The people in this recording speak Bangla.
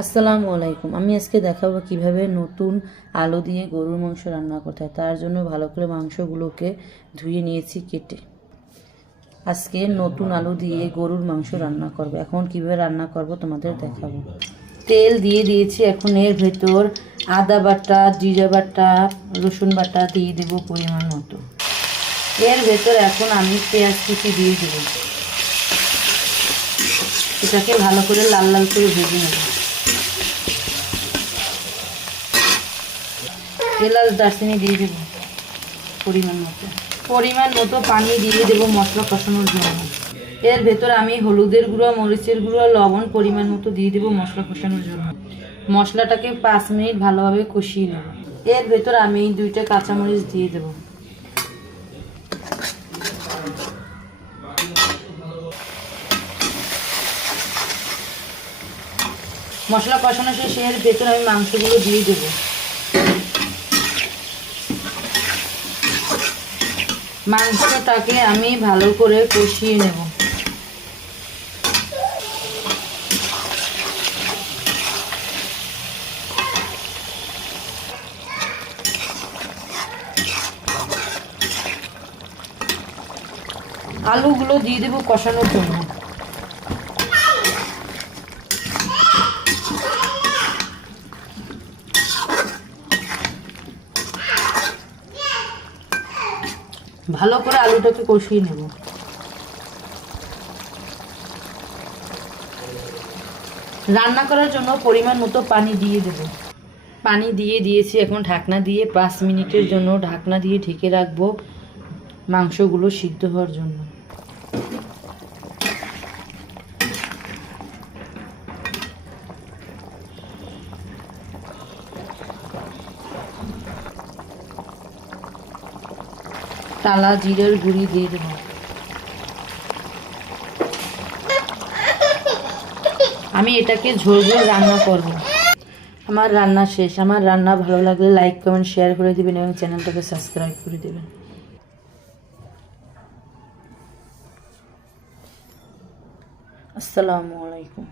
আসসালামু আলাইকুম। আমি আজকে দেখাবো কিভাবে নতুন আলু দিয়ে গরুর মাংস রান্না করতে হয়। তার জন্য ভালো করে মাংসগুলোকে ধুয়ে নিয়েছি কেটে। আজকে নতুন আলু দিয়ে গরুর মাংস রান্না করব। এখন কিভাবে রান্না করব তোমাদের দেখাবো। তেল দিয়ে দিয়েছি, এখন এর ভেতর আদা বাটা, জিরা বাটা, রসুন বাটা দিয়ে দেবো পরিমাণ মতো। এর ভেতর এখন আমি পেঁয়াজ কুচি দিয়ে দেবো। এটাকে ভালো করে লাল লাল করে ভেজে নেব। এলাচ দারচিনি দিয়ে দেবো পরিমাণ মতো পানি দিয়ে দেবো মশলা কষানোর জন্য। এর ভেতর আমি হলুদের গুঁড়ো, মরিচের গুঁড়ো, লবণ পরিমাণ মতো দিয়ে দেবো মশলা কষানোর জন্য। মশলাটাকে 5 মিনিট ভালোভাবে কষিয়ে নেব। এর ভেতর আমি 2টা কাঁচামরিচ দিয়ে দেব। মশলা কষানো শেষে এর ভেতর আমি মাংসগুলো দিয়ে দেবো। মাংসটাকে আমি ভালো করে কষিয়ে নেব। আলুগুলো দিয়ে দেবো কষানোর জন্য। ভালো করে আলুটাকে কষিয়ে নেব। রান্না করার জন্য পরিমাণ মতো পানি দিয়ে দেব। পানি দিয়ে দিয়েছি, এখন ঢাকনা দিয়ে 5 মিনিটের জন্য ঢাকনা দিয়ে ঢেকে রাখবো মাংসগুলো সিদ্ধ হওয়ার জন্য। টালা জিরের গুঁড়ি দিয়ে দেব। আমি এটাকে ঝোল ঝোল রান্না করব। আমার রান্না শেষ। আমার রান্না ভালো লাগলে লাইক, কমেন্ট, শেয়ার করে দিবেন এবং চ্যানেলটাকে সাবস্ক্রাইব করে দেবেন। আসসালামু আলাইকুম।